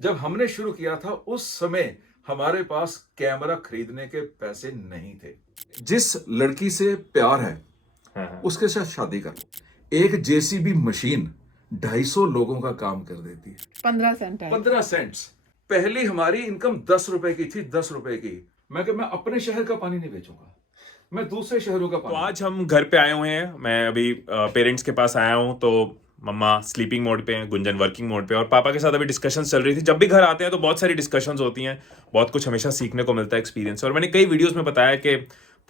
जब हमने शुरू किया था उस समय हमारे पास कैमरा खरीदने के पैसे नहीं थे। जिस लड़की से प्यार है हाँ, हाँ। उसके साथ शादी कर लो। एक जेसीबी मशीन 250 लोगों का काम कर देती है। 15 सेंट है। 15 सेंट्स। पहली हमारी इनकम 10 रुपए की थी, 10 रुपए की। मैं अपने शहर का पानी नहीं बेचूंगा, मैं दूसरे शहरों का तो पानी। आज हम घर पे आए हुए हैं। मैं अभी पेरेंट्स के पास आया हूँ, तो मम्मा स्लीपिंग मोड पे हैं, गुंजन वर्किंग मोड पे, और पापा के साथ अभी डिस्कशंस चल रही थी। जब भी घर आते हैं तो बहुत सारी डिस्कशंस होती हैं, बहुत कुछ हमेशा सीखने को मिलता है एक्सपीरियंस। और मैंने कई वीडियोस में बताया कि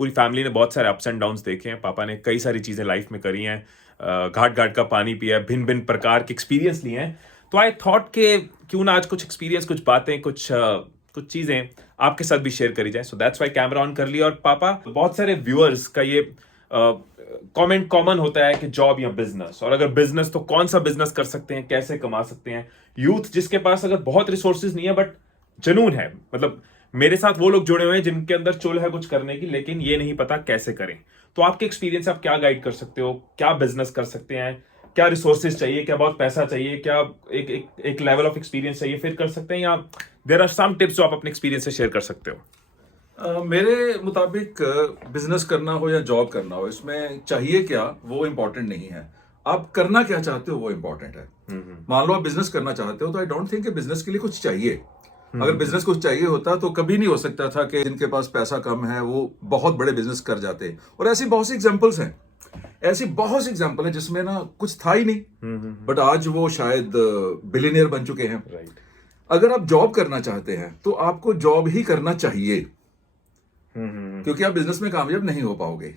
पूरी फैमिली ने बहुत सारे अप्स एंड डाउन्स देखे हैं। पापा ने कई सारी चीज़ें लाइफ में करी हैं, घाट घाट का पानी पिया है, भिन्न भिन्न प्रकार के एक्सपीरियंस लिए हैं। तो आई थॉट के क्यों ना आज कुछ एक्सपीरियंस, कुछ बातें, कुछ चीज़ें आपके साथ भी शेयर करी जाए। So that's why camera on कर लिया। और पापा, बहुत सारे व्यूअर्स का ये कमेंट कॉमन होता है कि जॉब या बिजनेस, और अगर बिजनेस तो कौन सा बिजनेस कर सकते हैं, कैसे कमा सकते हैं। यूथ जिसके पास अगर बहुत रिसोर्सेज नहीं है बट जुनून है, मतलब मेरे साथ वो लोग जुड़े हुए हैं जिनके अंदर चुल है कुछ करने की, लेकिन ये नहीं पता कैसे करें। तो आपके एक्सपीरियंस आप क्या गाइड कर सकते हो, क्या बिजनेस कर सकते हैं, क्या रिसोर्सेज चाहिए, क्या बहुत पैसा चाहिए, क्या एक लेवल ऑफ एक्सपीरियंस चाहिए फिर कर सकते हैं, या देयर आर सम टिप्स जो आप अपने एक्सपीरियंस से शेयर कर सकते हो। मेरे मुताबिक बिजनेस करना हो या जॉब करना हो, इसमें चाहिए क्या वो इम्पोर्टेंट नहीं है। आप करना क्या चाहते हो वो इम्पोर्टेंट है। मान लो आप बिजनेस करना चाहते हो तो आई डोंट थिंक बिजनेस के लिए कुछ चाहिए। अगर बिजनेस कुछ चाहिए होता तो कभी नहीं हो सकता था कि जिनके पास पैसा कम है वो बहुत बड़े बिजनेस कर जाते। और ऐसी बहुत सी एग्जांपल्स हैं, ऐसी बहुत सी एग्जांपल है जिसमें ना कुछ था ही नहीं, बट आज वो शायद बिलियनियर बन चुके हैं। राइट। अगर आप जॉब करना चाहते हैं तो आपको जॉब ही करना चाहिए, क्योंकि आप बिजनेस में कामयाब नहीं हो पाओगे।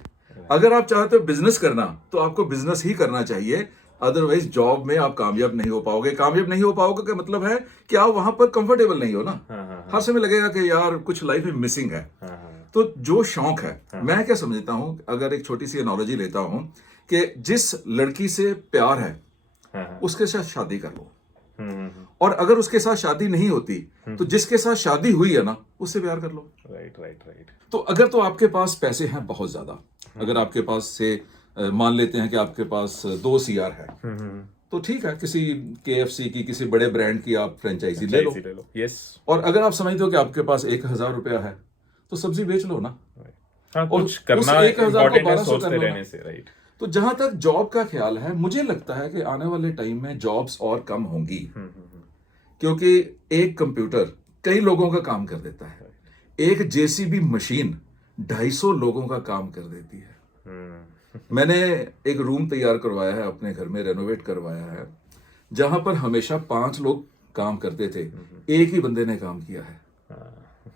अगर आप चाहते हो बिजनेस करना तो आपको बिजनेस ही करना चाहिए, अदरवाइज जॉब में आप कामयाब नहीं हो पाओगे। कामयाब नहीं हो पाओगे का मतलब है कि आप वहां पर कंफर्टेबल नहीं हो ना। हर समय लगेगा कि यार कुछ लाइफ में मिसिंग है। तो जो शौक है, मैं क्या समझता हूं, अगर एक छोटी सी एनालॉजी लेता हूं कि जिस लड़की से प्यार है उसके साथ शादी कर लो, और अगर उसके साथ शादी नहीं होती तो जिसके साथ शादी हुई है ना उससे प्यार कर लो। Right right right. तो अगर तो आपके पास पैसे हैं बहुत ज्यादा, अगर आपके पास से मान लेते हैं कि आपके पास 2 CR है, तो ठीक है, किसी KFC की, किसी बड़े ब्रांड की आप फ्रेंचाइजी ले लो। यस। और अगर आप समझते हो कि आपके पास 1,000 रुपया है तो सब्जी बेच लो ना। हाँ, और कुछ करना उस 1,000 को इम्पोर्टेंट है 1200 सोचते कर लो ना। रहने से। राइट। तो जहां तक जॉब का ख्याल है, मुझे लगता है कि आने वाले टाइम में जॉब्स और कम होंगी, क्योंकि एक कंप्यूटर कई लोगों का काम कर देता है। एक जेसीबी मशीन 250 लोगों का काम कर देती है। मैंने एक रूम तैयार करवाया है अपने घर में, रेनोवेट करवाया है, जहां पर हमेशा 5 लोग काम करते थे, एक ही बंदे ने काम किया है,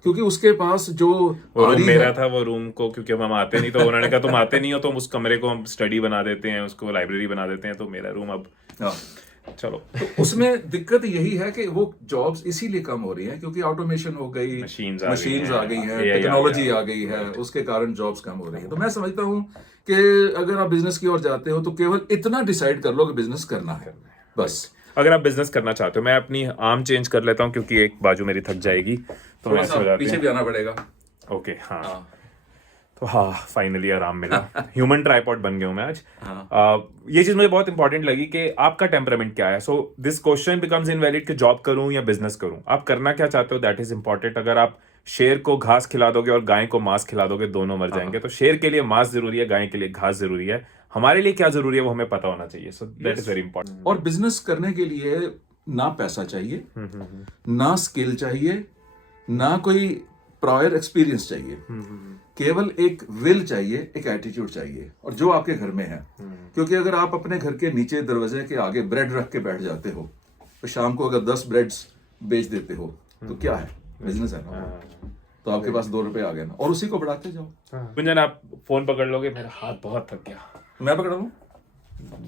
क्योंकि उसके पास जो वो रूम आरी मेरा है। था। वो रूम को क्योंकि हम आते नहीं, तो उन्होंने कहा तुम आते नहीं हो तो हम उस कमरे को हम स्टडी बना देते हैं, उसको लाइब्रेरी बना देते हैं। तो मेरा रूम अब हाँ, चलो। तो उसमें दिक्कत यही है कि वो जॉब्स इसीलिए कम हो रही हैं क्योंकि ऑटोमेशन हो गई, मशीन्स आ गई हैं, AI टेक्नोलॉजी गया। आ गई है, उसके कारण जॉब्स कम हो रही हैं। तो मैं समझता हूँ कि अगर आप बिजनेस की ओर जाते हो तो केवल इतना डिसाइड कर लो कि बिजनेस करना है, बस। अगर आप बिजनेस करना चाहते हो, मैं अपनी आर्म चेंज कर लेता हूँ क्योंकि एक बाजू मेरी थक जाएगी, तो मैं थोड़ा ऐसे सा हो जाते पीछे हैं। भी आना पड़ेगा। ओके, हाँ। तो हाँ, फाइनली आराम मिला। ह्यूमन ट्राइपॉड बन गया हूँ मैं आज। ये चीज मुझे बहुत इंपॉर्टेंट लगी कि आपका टेम्परामेंट क्या है। So this question becomes invalid कि जॉब करूं या बिजनेस करूं। आप करना क्या चाहते हो, दैट इज इंपॉर्टेंट। अगर आप शेर को घास खिला दोगे और गाय को मांस खिला दोगे, दोनों मर जाएंगे। तो शेर के लिए मांस जरूरी है, गाय के लिए घास जरूरी है। हमारे लिए क्या जरूरी है वो हमें पता होना चाहिए। So that is very important. और बिजनेस करने के लिए ना पैसा चाहिए, ना स्किल चाहिए, ना कोई प्रायर एक्सपीरियंस चाहिए, केवल एक विल चाहिए, एक एटीट्यूड चाहिए, और जो आपके घर में है। क्योंकि अगर आप अपने घर के नीचे दरवाजे के आगे ब्रेड रख के बैठ जाते हो तो शाम को अगर 10 ब्रेड्स बेच देते हो तो क्या है, बिजनेस है ना। तो आपके पास 2 रुपए आ गए ना, और उसी को बढ़ाते जाओ। गुंजन, आप फोन पकड़ लोगे, मेरा हाथ बहुत थक गया। मैं पकड़ा लूं?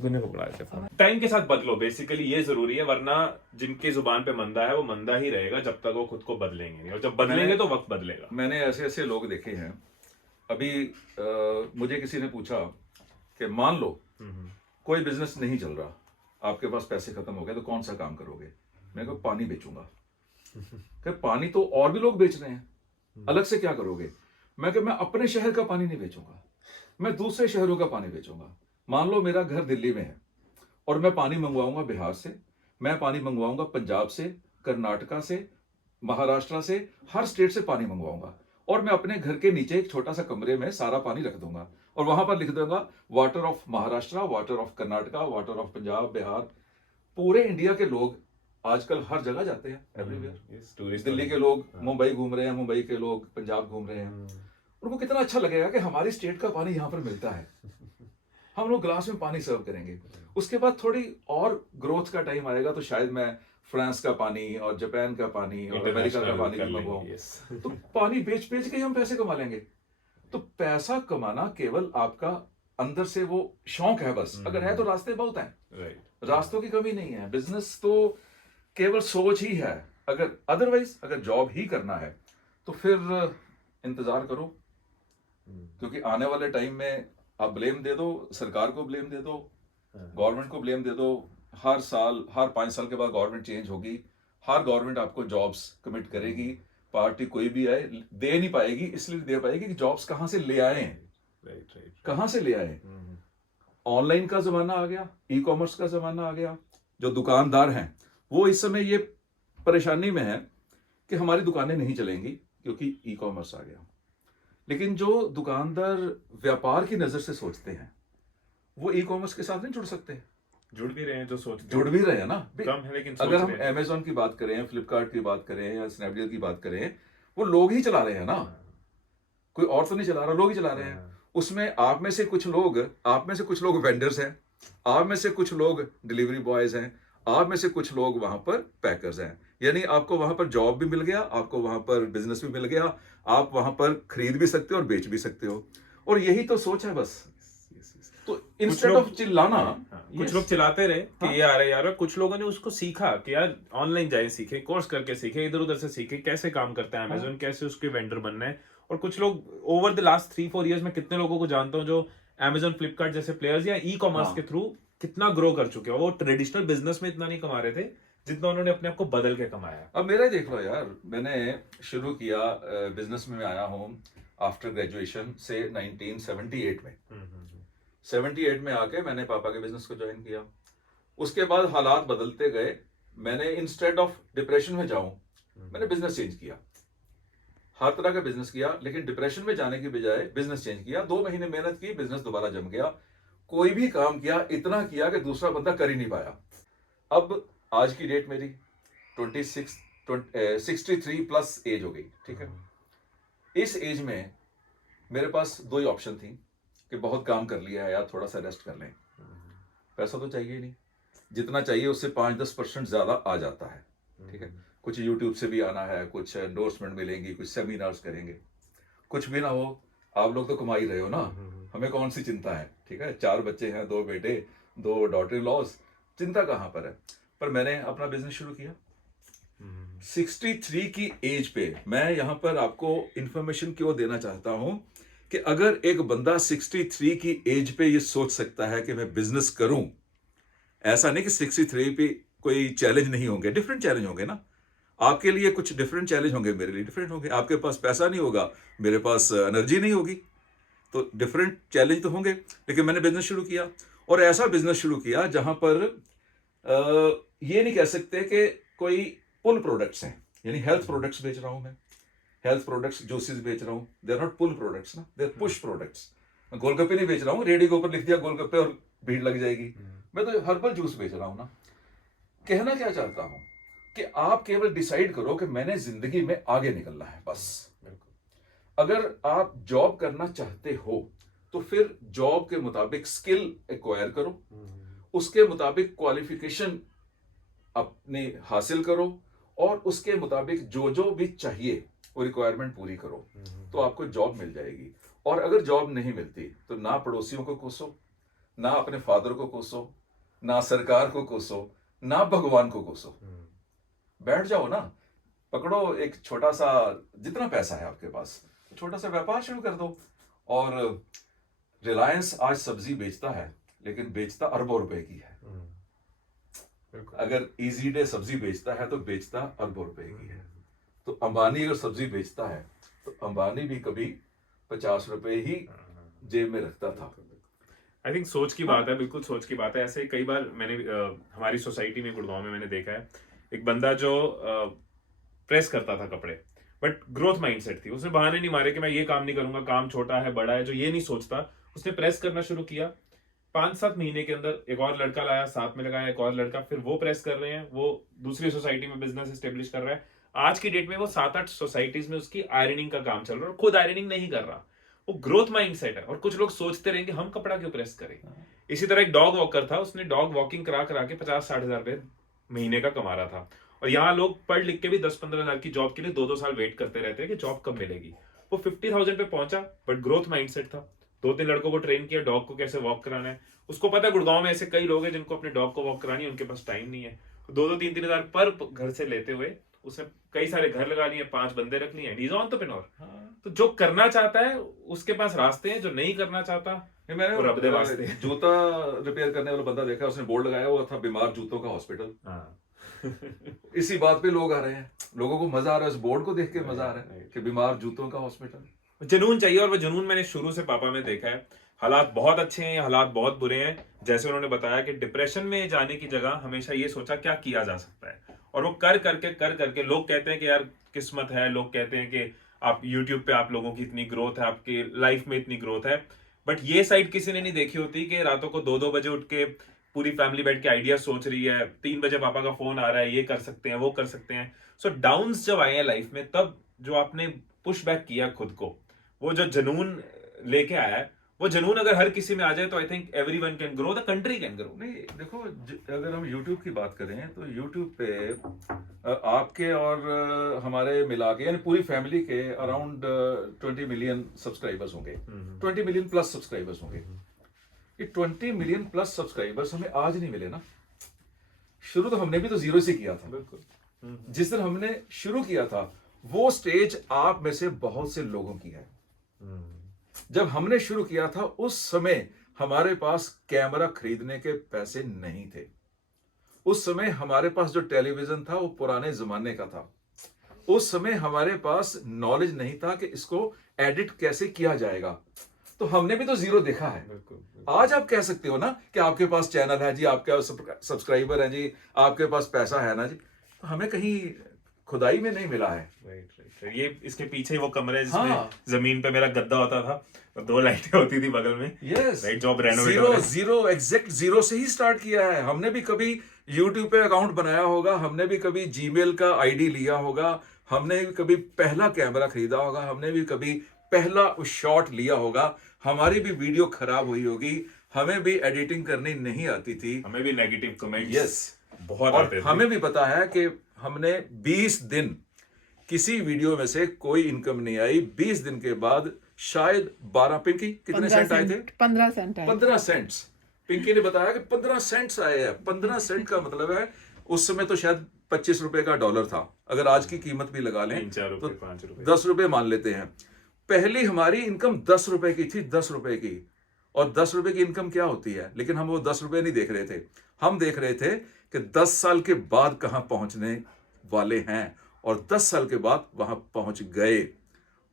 गुंजन को पकड़ा देते फोन। टाइम के साथ बदलो, बेसिकली ये जरूरी है, वरना जिनकी जुबान पे मंदा है वो मंदा ही रहेगा जब तक वो खुद को बदलेंगे नहीं, और जब बदलेंगे तो वक्त बदलेगा। मैंने ऐसे ऐसे लोग देखे हैं। अभी मुझे किसी ने पूछा कि मान लो कोई बिजनेस नहीं चल रहा, आपके पास पैसे खत्म हो गए, तो कौन सा काम करोगे? मैं कहा पानी बेचूंगा। कि पानी तो और भी लोग बेच रहे हैं, अलग से क्या करोगे? मैं कहा मैं अपने शहर का पानी नहीं बेचूंगा, मैं दूसरे शहरों का पानी बेचूंगा। मान लो मेरा घर दिल्ली में है और मैं पानी मंगवाऊंगा बिहार से, मैं पानी मंगवाऊंगा पंजाब से, कर्नाटका से, महाराष्ट्र से, हर स्टेट से पानी मंगवाऊंगा और मैं अपने घर के नीचे एक छोटा सा कमरे में सारा पानी रख दूंगा और वहां पर लिख दूंगा water of Maharashtra, water of Karnataka, water of Punjab, Bihar. पूरे इंडिया के लोग आजकल हर जगह जाते हैं, एवरीवेयर। दिल्ली के लोग मुंबई घूम रहे हैं, मुंबई के लोग पंजाब घूम रहे हैं। उनको कितना अच्छा लगेगा कि हमारी स्टेट का पानी यहाँ पर मिलता है। हम लोग ग्लास में पानी सर्व करेंगे। उसके बाद थोड़ी और ग्रोथ का टाइम आएगा तो शायद मैं फ्रांस का पानी और जापान का पानी और अमेरिका का पानी भी मंगवाऊं। तो पानी बेच बेच के हम पैसे कमा लेंगे। तो पैसा कमाना केवल आपका अंदर से वो शौक है बस। अगर है तो रास्ते बहुत हैं, रास्तों की कमी नहीं है। बिजनेस तो केवल सोच ही है। अगर अदरवाइज अगर जॉब ही करना है तो फिर इंतजार करो, क्योंकि आने वाले टाइम में आप ब्लेम दे दो, सरकार को ब्लेम दे दो, गवर्नमेंट को ब्लेम दे दो। हर साल, हर 5 साल के बाद गवर्नमेंट चेंज होगी, हर गवर्नमेंट आपको जॉब्स कमिट करेगी। पार्टी कोई भी आए दे नहीं पाएगी, इसलिए दे पाएगी कि जॉब्स कहां से ले आए हैं, कहां से ले आए। ऑनलाइन का जमाना आ गया, ई कॉमर्स का जमाना आ गया। जो दुकानदार हैं वो इस समय ये परेशानी में है कि हमारी दुकानें नहीं चलेंगी क्योंकि ई कॉमर्स आ गया। लेकिन जो दुकानदार व्यापार की नजर से सोचते हैं वो ई कॉमर्स के साथ नहीं जुड़ सकते। जुड़ भी रहे हैं, जो सोचते जुड़ भी रहे हैं ना। कम है लेकिन अगर हम अमेजोन की बात करें, फ्लिपकार्ट की बात करें या स्नैपडील की बात करें, वो लोग ही चला रहे हैं ना, कोई और तो नहीं चला रहा, लोग ही चला रहे हैं। उसमें आप में से कुछ लोग वेंडर्स हैं, आप में से कुछ लोग डिलीवरी बॉयज हैं, आप में से कुछ लोग वहां पर पैकर्स हैं। यानी आपको वहां पर जॉब भी मिल गया, आपको वहां पर बिजनेस भी मिल गया, आप वहां पर खरीद भी सकते हो और बेच भी सकते हो। और यही तो सोच है बस। तो इंस्टेड ऑफ चिल्लाना, कुछ लोग चिल्लाते रहे कि ये आ रहा है यार, कुछ लोगों ने उसको सीखा कि यार ऑनलाइन जाए, सीखे, कोर्स करके सीखे, इधर उधर से सीखे कैसे काम करता है अमेजोन, कैसे उसके वेंडर बनना है। और कुछ लोग ओवर द लास्ट 3-4 इयर्स में कितने लोगों को जानता हूँ जो अमेजोन, फ्लिपकार्ट जैसे प्लेयर्स या ई कॉमर्स के थ्रू कितना ग्रो कर चुके हैं। वो ट्रेडिशनल बिजनेस में इतना नहीं कमा रहे थे जितना उन्होंने अपने आप को बदल के कमाया। अब मेरा देख लो यार, मैंने शुरू किया बिजनेस में आया हूँ आफ्टर ग्रेजुएशन से 1978 में। 78 में आके मैंने पापा के बिजनेस को ज्वाइन किया। उसके बाद हालात बदलते गए। मैंने इंस्टेड ऑफ डिप्रेशन में जाऊं, मैंने बिजनेस चेंज किया। हर तरह का बिजनेस किया, लेकिन डिप्रेशन में जाने की बजाय बिजनेस चेंज किया। 2 महीने मेहनत की, बिजनेस दोबारा जम गया। कोई भी काम किया, इतना किया कि दूसरा बंदा कर ही नहीं पाया। अब आज की डेट मेरी 63 प्लस एज हो गई, ठीक है। इस एज में मेरे पास 2 ही ऑप्शन थी कि बहुत काम कर लिया है यार, थोड़ा सा रेस्ट कर लें। पैसा तो चाहिए ही नहीं, जितना चाहिए उससे 5-10% ज्यादा आ जाता है, ठीक है। कुछ यूट्यूब से भी आना है, कुछ एंडोर्समेंट मिलेंगी, कुछ सेमिनार्स करेंगे। कुछ भी ना हो, आप लोग तो कमा ही रहे हो ना, हमें कौन सी चिंता है, ठीक है। 4 बच्चे हैं, 2 बेटे, 2 डॉटर इन लॉज, चिंता कहाँ पर है। पर मैंने अपना बिजनेस शुरू किया 63 की एज पे। मैं यहां पर आपको इंफॉर्मेशन क्यों देना चाहता हूं कि अगर एक बंदा 63 की एज पे ये सोच सकता है कि मैं बिजनेस करूं, ऐसा नहीं कि 63 पे कोई चैलेंज नहीं होंगे, डिफरेंट चैलेंज होंगे ना। आपके लिए कुछ डिफरेंट चैलेंज होंगे, मेरे लिए डिफरेंट होंगे। आपके पास पैसा नहीं होगा, मेरे पास एनर्जी नहीं होगी, तो डिफरेंट चैलेंज तो होंगे। लेकिन मैंने बिजनेस शुरू किया और ऐसा बिजनेस शुरू किया जहां पर ये नहीं कह सकते कि कोई पुल प्रोडक्ट्स हैं, यानी हेल्थ प्रोडक्ट्स बेच रहा हूं मैं, हेल्थ प्रोडक्ट्स, जूसेस बेच रहा हूं। They are not pull products ना, दे आर पुश प्रोडक्ट्स। मैं गोलगप्पे नहीं बेच रहा हूं, रेडी के ऊपर लिख दिया गोलगप्पे और भीड़ लग जाएगी। मैं तो हर्बल जूस बेच रहा हूं ना। कहना क्या चाहता हूं कि आप केवल डिसाइड करो कि मैंने जिंदगी में आगे निकलना है, बस। अगर आप जॉब करना चाहते हो तो फिर जॉब के मुताबिक स्किल एक्वायर करो, उसके मुताबिक क्वालिफिकेशन अपने हासिल करो और उसके मुताबिक जो जो भी चाहिए वो रिक्वायरमेंट पूरी करो, तो आपको जॉब मिल जाएगी। और अगर जॉब नहीं मिलती तो ना पड़ोसियों को कोसो, ना अपने फादर को कोसो, ना सरकार को कोसो, ना भगवान को कोसो। बैठ जाओ ना, पकड़ो एक छोटा सा, जितना पैसा है आपके पास, छोटा सा व्यापार शुरू कर दो। और रिलायंस आज सब्जी बेचता है लेकिन बेचता अरबों रुपए की है। अगर इजी डे सब्जी बेचता है तो बेचता अरबों रुपए की है। तो अंबानी अगर सब्जी बेचता है तो अंबानी भी कभी 50 रुपए ही जेब में रखता था। आई थिंक सोच की बात है, बिल्कुल सोच की बात है। ऐसे कई बार मैंने हमारी सोसाइटी में गुड़गांव में मैंने देखा है एक बंदा जो प्रेस करता था कपड़े, बट ग्रोथ माइंडसेट थी, उसने बहाने नहीं मारे कि मैं ये काम नहीं करूंगा, काम छोटा है बड़ा है, जो ये नहीं सोचता, उसने प्रेस करना शुरू किया। 5-7 महीने के अंदर एक और लड़का लाया, साथ में लगाया एक और लड़का, फिर वो प्रेस कर रहे हैं, वो दूसरी सोसाइटी में बिजनेस एस्टेब्लिश कर रहा है। आज की डेट में वो 7-8 सोसाइटीज में उसकी आयरनिंग का काम चल रहा है, और खुद आयरनिंग नहीं कर रहा। वो ग्रोथ माइंडसेट है। और कुछ लोग सोचते रहेंगे हम कपड़ा क्यों प्रेस करें। इसी तरह एक डॉग वॉकर था, उसने डॉग वॉकिंग करा करा के 50-60 हजार रुपए महीने का कमा रहा था। और यहाँ लोग पढ़ लिख के भी 10-15 हजार की जॉब के लिए 2-2 साल वेट करते रहते हैं कि जॉब कब मिलेगी। वो 50,000 पे पहुंचा, बट ग्रोथ माइंडसेट था। 2-3 लड़कों को ट्रेन किया डॉग को कैसे वॉक कराना है। उसको पता है गुड़गांव में ऐसे कई लोग हैं जिनको अपने डॉग को वॉक करानी है, उनके पास टाइम नहीं है। 2-2, 3-3 हजार पर घर से लेते हुए उसने कई सारे घर लगा लिए, 5 बंदे रख लिए, इज एंटरप्रेन्योर। तो जो करना चाहता है उसके पास रास्ते हैं, जो नहीं करना चाहता मैंने वो रब दे वास्ते। जूता रिपेयर करने वाला बंदा देखा, उसने बोर्ड लगाया हुआ था बीमार जूतों का हॉस्पिटल। इसी बात पे लोग आ रहे हैं, लोगों को मजा आ रहा है, उस बोर्ड को देख के मजा आ रहा है कि बीमार जूतों का हॉस्पिटल। जुनून चाहिए, और वो जुनून मैंने शुरू से पापा में देखा है। हालात बहुत अच्छे हैं, हालात बहुत बुरे हैं, जैसे उन्होंने बताया कि डिप्रेशन में जाने की जगह हमेशा ये सोचा क्या किया जा सकता है, और वो कर करके लोग कहते हैं कि यार किस्मत है, लोग कहते हैं कि आप YouTube पे आप लोगों की इतनी ग्रोथ है, आपकी लाइफ में इतनी ग्रोथ है, बट ये साइड किसी ने नहीं देखी होती कि रातों को 2-2 बजे उठ के पूरी फैमिली बैठ के आइडिया सोच रही है, 3 बजे पापा का फोन आ रहा है, ये कर सकते हैं वो कर सकते हैं। सो डाउन्स जब आए हैं लाइफ में, तब जो आपने पुश बैक किया खुद को, वो जो जुनून लेके आया है, वो जुनून अगर हर किसी में आ जाए तो I think everyone can grow, the country can grow. नहीं देखो, अगर हम YouTube की बात करें तो YouTube पे आपके और हमारे मिला के यानी पूरी फैमिली के अराउंड 20 मिलियन सब्सक्राइबर्स होंगे, 20 मिलियन प्लस सब्सक्राइबर्स होंगे। ये 20 मिलियन प्लस सब्सक्राइबर्स हमें आज नहीं मिले ना, शुरू तो हमने भी तो जीरो से किया था। बिल्कुल। जिस दिन हमने शुरू किया था वो स्टेज आप में से बहुत से लोगों की है। जब हमने शुरू किया था उस समय हमारे पास कैमरा खरीदने के पैसे नहीं थे, उस समय हमारे पास जो टेलीविजन था वो पुराने जमाने का था, उस समय हमारे पास नॉलेज नहीं था कि इसको एडिट कैसे किया जाएगा, तो हमने भी तो जीरो देखा है। आज आप कह सकते हो ना कि आपके पास चैनल है जी, आपके सब्सक्राइबर है जी, आपके पास पैसा है ना जी, तो हमें कहीं खुदाई में नहीं मिला है। राइट। ये इसके पीछे वो कमरे जिसमें जमीन पे मेरा गद्दा होता था और 2 लाइटें होती थी बगल में। Yes right, job renovate zero exact zero से ही स्टार्ट किया है हमने भी। कभी YouTube पे अकाउंट बनाया होगा, हमने भी कभी Gmail का ID लिया होगा, हमने भी कभी पहला कैमरा खरीदा होगा, हमने भी कभी पहला शॉट लिया होगा, हमारी भी वीडियो खराब हुई होगी, हमें भी एडिटिंग करनी नहीं आती थी, हमें भी नेगेटिव कमेंट्स यस बहुत और आते थे। हमें भी पता है कि हमने 20 दिन किसी वीडियो में से कोई इनकम नहीं आई, 20 दिन के बाद शायद 12 पिंकी कितने सेंट आए थे? 15 सेंट आए। 15 सेंट्स। पिंकी ने बताया कि 15 सेंट्स आए हैं। 15 सेंट का मतलब है उस समय तो शायद 25 रुपए का डॉलर था, अगर आज की कीमत भी लगा लें 3-4 तो रुपए 5 रुपए 10 रुपए मान लेते हैं। पहली हमारी इनकम 10 रुपए की थी, 10 रुपए की। और 10 रुपए की इनकम क्या होती है, लेकिन हम वो 10 रुपए नहीं देख रहे थे, हम देख रहे थे कि 10 साल के बाद कहां पहुंचने वाले हैं, और 10 साल के बाद वहां पहुंच गए।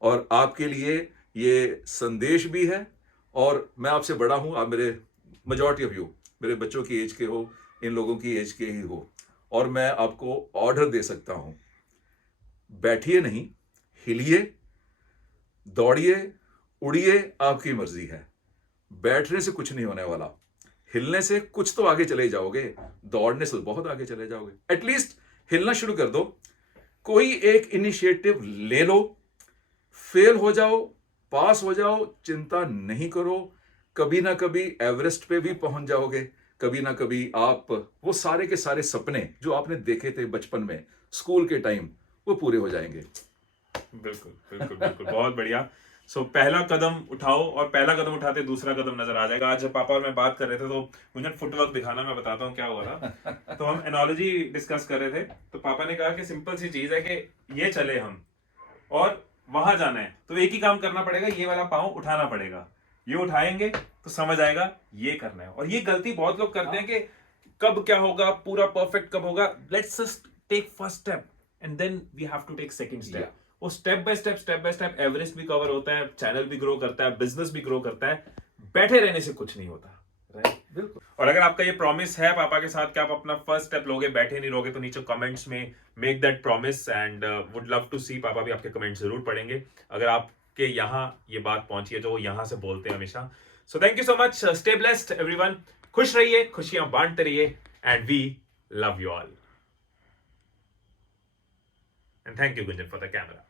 और आपके लिए ये संदेश भी है, और मैं आपसे बड़ा हूं, आप मेरे मेजॉरिटी ऑफ यू मेरे बच्चों की एज के हो, इन लोगों की एज के ही हो, और मैं आपको ऑर्डर दे सकता हूं, बैठिए नहीं, हिलिए, दौड़िए, उड़िए, आपकी मर्जी है। बैठने से कुछ नहीं होने वाला, हिलने से कुछ तो आगे चले जाओगे, दौड़ने से बहुत आगे चले जाओगे। एटलीस्ट हिलना शुरू कर दो, कोई एक इनिशिएटिव ले लो, फेल हो जाओ, पास हो जाओ, चिंता नहीं करो, कभी ना कभी एवरेस्ट पे भी पहुंच जाओगे, कभी ना कभी आप वो सारे के सारे सपने जो आपने देखे थे बचपन में, स्कूल के टाइम, वो पूरे हो जाएंगे। बिल्कुल बिल्कुल बिल्कुल, बहुत बढ़िया। सो पहला कदम उठाओ, और पहला कदम उठाते दूसरा कदम नजर आ जाएगा। आज जब पापा और मैं बात कर रहे थे तो मुझे फुटवर्क दिखाना, मैं बताता हूँ क्या हुआ था। तो हम एनालॉजी डिस्कस कर रहे थे, तो पापा ने कहा कि सिंपल सी चीज है कि ये चले हम और वहां जाना है तो एक ही काम करना पड़ेगा, ये वाला पाँव उठाना पड़ेगा, ये उठाएंगे तो समझ आएगा ये करना है। और ये गलती बहुत लोग करते हैं कि कब क्या होगा, पूरा परफेक्ट कब होगा, let's just take first step and then we have to take second step. वो स्टेप बाय स्टेप एवरेस्ट भी कवर होता है, चैनल भी ग्रो करता है, बिजनेस भी ग्रो करता है, बैठे रहने से कुछ नहीं होता। राइट, बिल्कुल। और अगर आपका ये प्रॉमिस है पापा के साथ कि आप अपना फर्स्ट स्टेप लोगे, बैठे नहीं रहोगे, तो नीचे कमेंट्स में make that promise and would love to see, पापा भी आपके कमेंट जरूर पढ़ेंगे अगर आपके यहाँ ये बात पहुंची है जो वो यहाँ से बोलते हैं हमेशा। So thank you so much, stay blessed everyone, खुश रहिए, खुशियां बांटते रहिए, and we love you all, and thank you Gunjan for the camera.